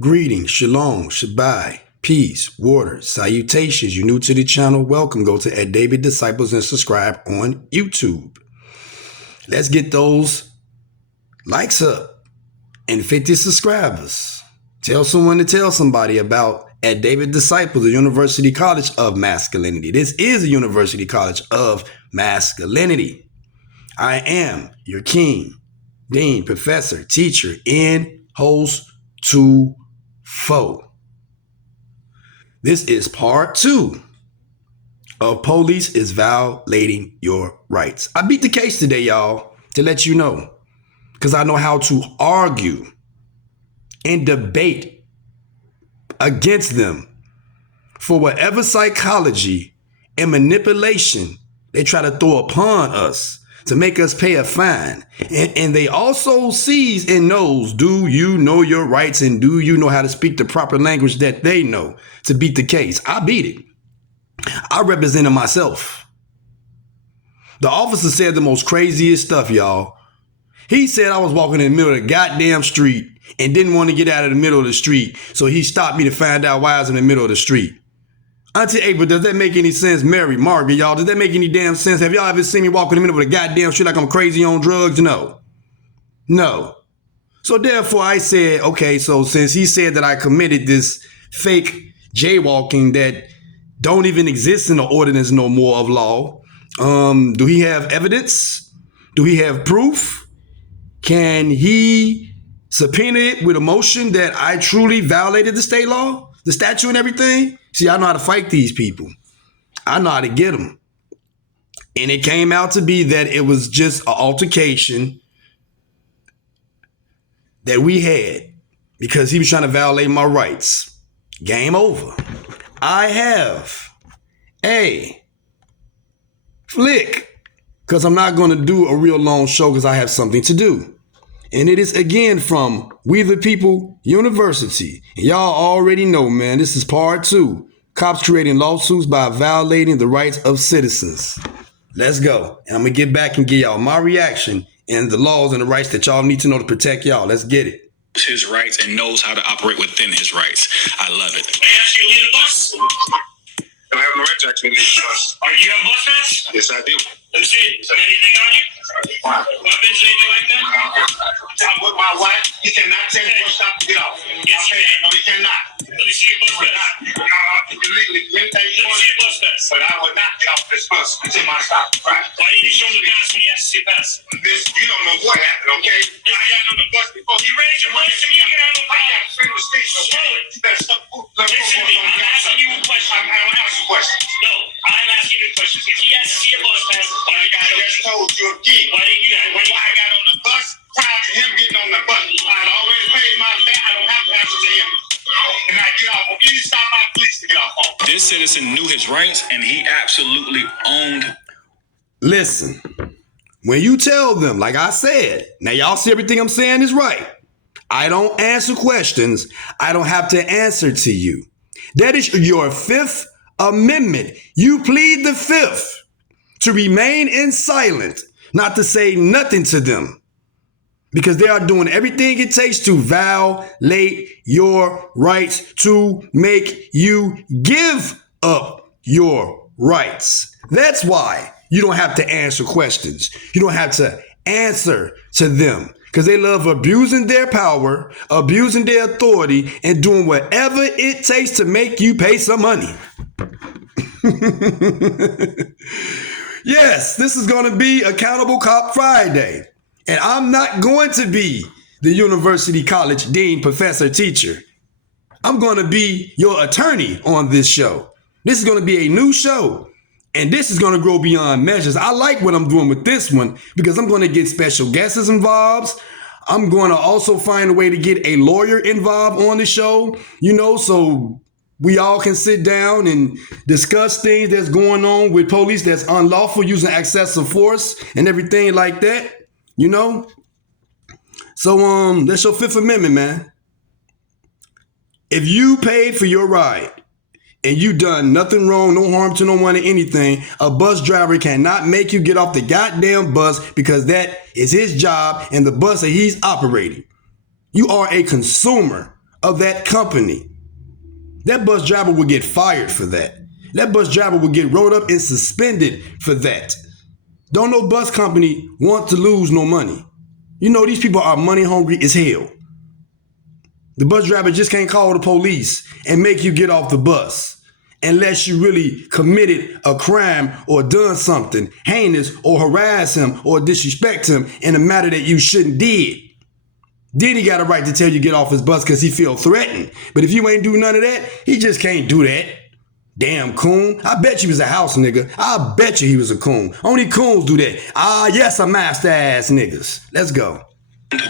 Greetings, shalom, shabbai, peace, water, salutations. You're new to the channel, welcome. Go to Ed David Disciples and subscribe on YouTube. Let's get those likes up and 50 subscribers. Tell someone to tell somebody about Ed David Disciples, the University College of Masculinity. This is a University College of Masculinity. I am your king, dean, professor, teacher, and host to foe. This is part 2 of Police is Violating Your Rights. I beat the case today, y'all, to let you know, because I know how to argue and debate against them for whatever psychology and manipulation they try to throw upon us to make us pay a fine. And they also sees and knows, do you know your rights and do you know how to speak the proper language that they know to beat the case? I beat it. I represented myself. The officer said the most craziest stuff, y'all. He said I was walking in the middle of the goddamn street and didn't want to get out of the middle of the street. So he stopped me to find out why I was in the middle of the street. Auntie April, does that make any sense? Mary, Margaret, y'all, does that make any damn sense? Have y'all ever seen me walk in the middle of the goddamn street like I'm crazy on drugs? No. No. So therefore I said, okay, so since he said that I committed this fake jaywalking that don't even exist in the ordinance no more of law, do he have evidence? Do he have proof? Can he subpoena it with a motion that I truly violated the state law, the statute and everything? See, I know how to fight these people. I know how to get them. And it came out to be that it was just an altercation that we had because he was trying to violate my rights. Game over. I have a flick because I'm not going to do a real long show because I have something to do. And it is again from We the People University. And y'all already know, man, this is part 2. Cops creating lawsuits by violating the rights of citizens. Let's go. And I'm going to get back and give y'all my reaction and the laws and the rights that y'all need to know to protect y'all. Let's get it. His rights and knows how to operate within his rights. I love it. May I ask you to lead a bus? I have no right to actually leave the bus. Are you have a bus pass? Yes, I do. Let me see it. Is there anything on you? Weapons, anything like that? I'm with my wife. He cannot tell me what stop to get off. Yes, you can. No, he cannot. Let me see your bus pass. Illegally, anything you Let me want. see your bus pass. But I would not get off this bus until my stop. Right. Why didn't you show me the pass when you asked to see a pass? This, you don't know what happened, okay? I got on the bus before. You raise your voice to me, you can have a I problem. got freedom of speech. Slow it. That's stuff. Listen to me. I'm asking you a question. I don't ask you questions. No, I'm asking you a question. If he asked to see your bus pass, why didn't I you just show me? told you again. Why didn't you? When I got on the bus, prior to him getting on the bus, I had already paid my fare. I don't have to answer to him. And I get off on any stop by police to get off on. This citizen knew his rights and he absolutely owned. Listen, when you tell them, like I said, now y'all see everything I'm saying is right. I don't answer questions. I don't have to answer to you. That is your Fifth Amendment. You plead the Fifth to remain in silent, not to say nothing to them, because they are doing everything it takes to violate your rights, to make you give up your rights. That's why you don't have to answer questions. You don't have to answer to them, because they love abusing their power, abusing their authority, and doing whatever it takes to make you pay some money. Yes, this is going to be Accountable Cop Friday. And I'm not going to be the University College dean, professor, teacher. I'm going to be your attorney on this show. This is going to be a new show. And this is going to grow beyond measures. I like what I'm doing with this one because I'm going to get special guests involved. I'm going to also find a way to get a lawyer involved on the show, so we all can sit down and discuss things that's going on with police that's unlawful, using excessive force and everything like that, So that's your Fifth Amendment, man. If you paid for your ride and you done nothing wrong, no harm to no one or anything, a bus driver cannot make you get off the goddamn bus because that is his job and the bus that he's operating. You are a consumer of that company. That bus driver would get fired for that. That bus driver would get rolled up and suspended for that. Don't no bus company want to lose no money. You know, these people are money hungry as hell. The bus driver just can't call the police and make you get off the bus unless you really committed a crime or done something heinous or harass him or disrespect him in a matter that you shouldn't did. Then he got a right to tell you get off his bus because he feel threatened. But if you ain't do none of that, he just can't do that. Damn coon. I bet you was a house nigga. I bet you he was a coon. Only coons do that. Ah, yes, a master ass niggas. Let's go.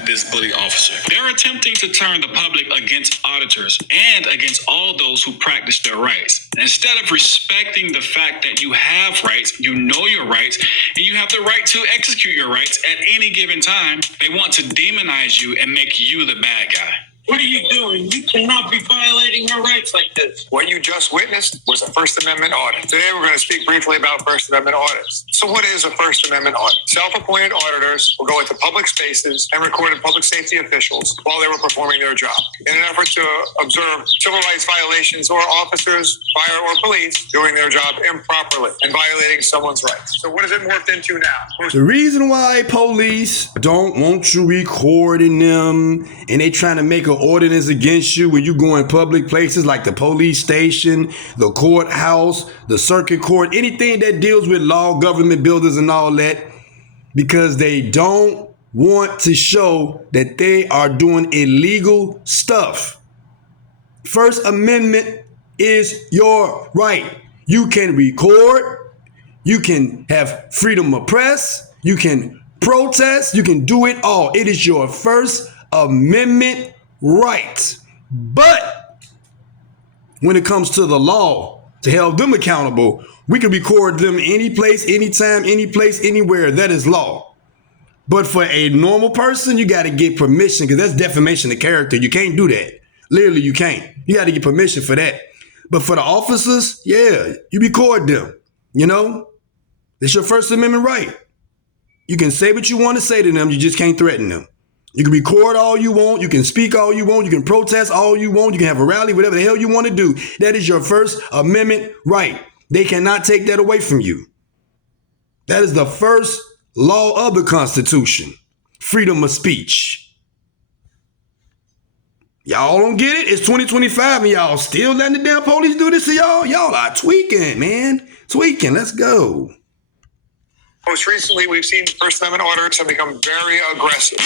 This bully officer. They're attempting to turn the public against auditors and against all those who practice their rights. Instead of respecting the fact that you have rights, you know your rights, and you have the right to execute your rights at any given time, they want to demonize you and make you the bad guy. What are you doing? You cannot be violating your rights like this. What you just witnessed was a First Amendment audit. Today, we're going to speak briefly about First Amendment audits. So what is a First Amendment audit? Self-appointed auditors will go into public spaces and record public safety officials while they were performing their job in an effort to observe civil rights violations or officers, fire or police doing their job improperly and violating someone's rights. So what is it morphed into now? The reason why police don't want you recording them and they trying to make an ordinance against you when you go in public places like the police station, the courthouse, the circuit court, anything that deals with law, government buildings and all that, because they don't want to show that they are doing illegal stuff. First Amendment is your right. You can record, you can have freedom of press, you can protest, you can do it all. It is your First Amendment right. But when it comes to the law, to hold them accountable, we can record them any place, anytime, any place, anywhere. That is law. But for a normal person, you got to get permission because that's defamation of character. You can't do that. Literally, you can't. You got to get permission for that. But for the officers, yeah, you record them. You know, it's your First Amendment right. You can say what you want to say to them. You just can't threaten them. You can record all you want. You can speak all you want. You can protest all you want. You can have a rally, whatever the hell you want to do. That is your First Amendment right. They cannot take that away from you. That is the first law of the Constitution. Freedom of speech. Y'all don't get it? It's 2025 and y'all still letting the damn police do this to y'all? Y'all are tweaking, man. Tweaking. Let's go. Most recently, we've seen First Amendment auditors have become very aggressive.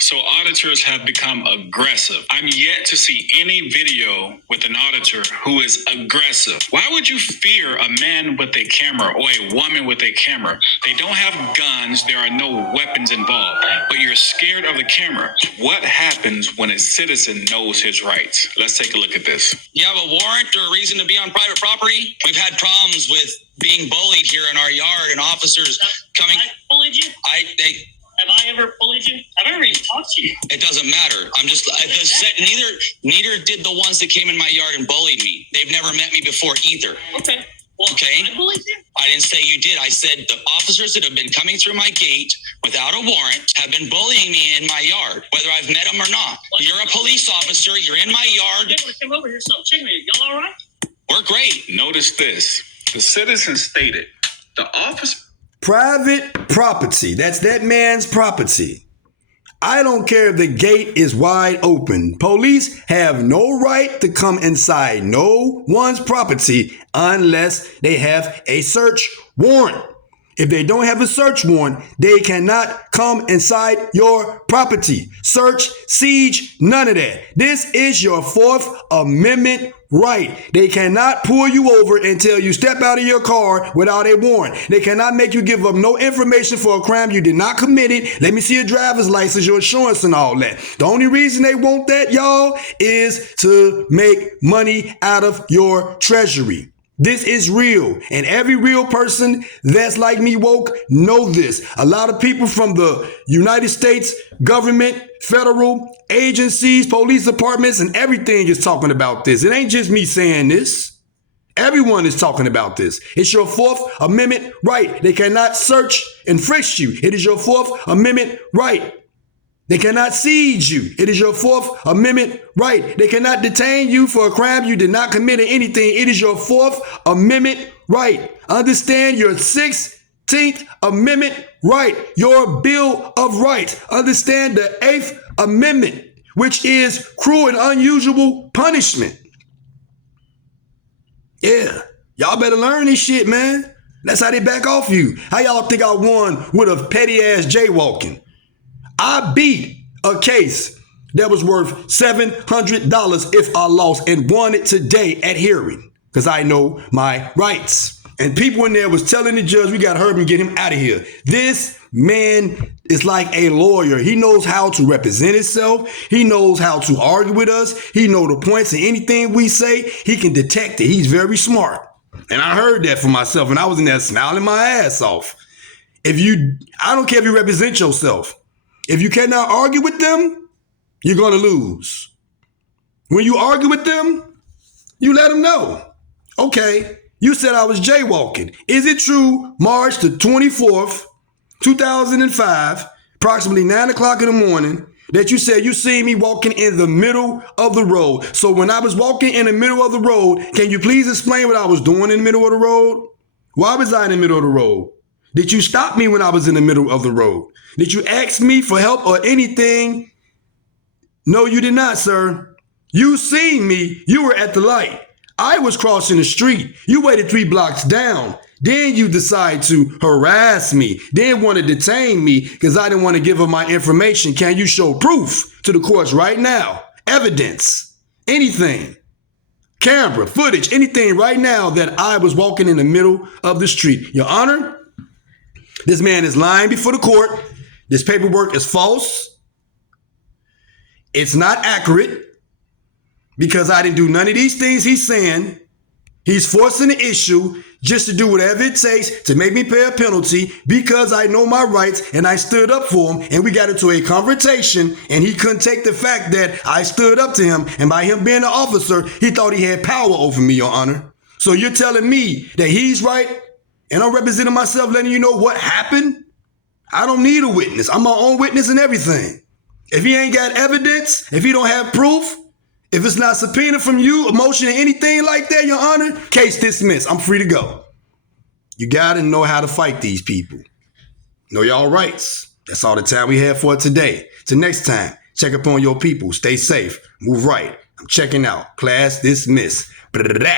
So auditors have become aggressive. I'm yet to see any video with an auditor who is aggressive. Why would you fear a man with a camera or a woman with a camera? They don't have guns. There are no weapons involved, but you're scared of the camera. What happens when a citizen knows his rights? Let's take a look at this. You have a warrant or a reason to be on private property? We've had problems with being bullied here in our yard and officers coming. I bullied you? Have I ever bullied you? I've never even talked to you. It doesn't matter. I'm just neither did the ones that came in my yard and bullied me. They've never met me before either. Okay. Well, okay. I bullied you? I didn't say you did. I said the officers that have been coming through my gate without a warrant have been bullying me in my yard, whether I've met them or not. What? You're a police officer. You're in my yard. Okay, we came over here, so check me. Y'all all right? We're great. Notice this. The citizen stated the office. Private property. That's that man's property. I don't care if the gate is wide open. Police have no right to come inside no one's property unless they have a search warrant. If they don't have a search warrant, they cannot come inside your property. Search, siege, none of that. This is your Fourth Amendment right. They cannot pull you over until you step out of your car without a warrant. They cannot make you give up no information for a crime you did not commit it. Let me see your driver's license, your insurance and all that. The only reason they want that, y'all, is to make money out of your treasury. This is real, and every real person that's like me woke know this. A lot of people from the United States government, federal agencies, police departments, and everything is talking about this. It ain't just me saying this. Everyone is talking about this. It's your Fourth Amendment right. They cannot search and frisk you. It is your Fourth Amendment right. They cannot seize you. It is your Fourth Amendment right. They cannot detain you for a crime you did not commit or anything. It is your Fourth Amendment right. Understand your 16th Amendment right. Your Bill of Rights. Understand the 8th Amendment, which is cruel and unusual punishment. Yeah. Y'all better learn this shit, man. That's how they back off you. How y'all think I won with a petty ass jaywalking? I beat a case that was worth $700 if I lost and won it today at hearing because I know my rights. And people in there was telling the judge, we got to hurry and get him out of here. This man is like a lawyer. He knows how to represent himself. He knows how to argue with us. He knows the points of anything we say. He can detect it. He's very smart. And I heard that for myself, and I was in there smiling my ass off. I don't care if you represent yourself. If you cannot argue with them, you're going to lose. When you argue with them, you let them know. Okay, you said I was jaywalking. Is it true March the 24th, 2005, approximately 9 o'clock in the morning, that you said you seen me walking in the middle of the road? So when I was walking in the middle of the road, can you please explain what I was doing in the middle of the road? Why was I in the middle of the road? Did you stop me when I was in the middle of the road? Did you ask me for help or anything? No, you did not, sir. You seen me. You were at the light. I was crossing the street. You waited 3 blocks down. Then you decide to harass me. Then want to detain me because I didn't want to give up my information. Can you show proof to the courts right now? Evidence. Anything. Camera, footage, anything right now that I was walking in the middle of the street. Your Honor, this man is lying before the court. This paperwork is false. It's not accurate because I didn't do none of these things he's saying. He's forcing the issue just to do whatever it takes to make me pay a penalty because I know my rights and I stood up for him, and we got into a confrontation and he couldn't take the fact that I stood up to him, and by him being an officer, he thought he had power over me, Your Honor. So you're telling me that he's right and I'm representing myself, letting you know what happened? I don't need a witness. I'm my own witness and everything. If he ain't got evidence, if he don't have proof, if it's not subpoena from you, a motion or anything like that, Your Honor, case dismissed. I'm free to go. You got to know how to fight these people. Know y'all rights. That's all the time we have for today. Till next time, check up on your people. Stay safe. Move right. I'm checking out. Class dismissed. Blah.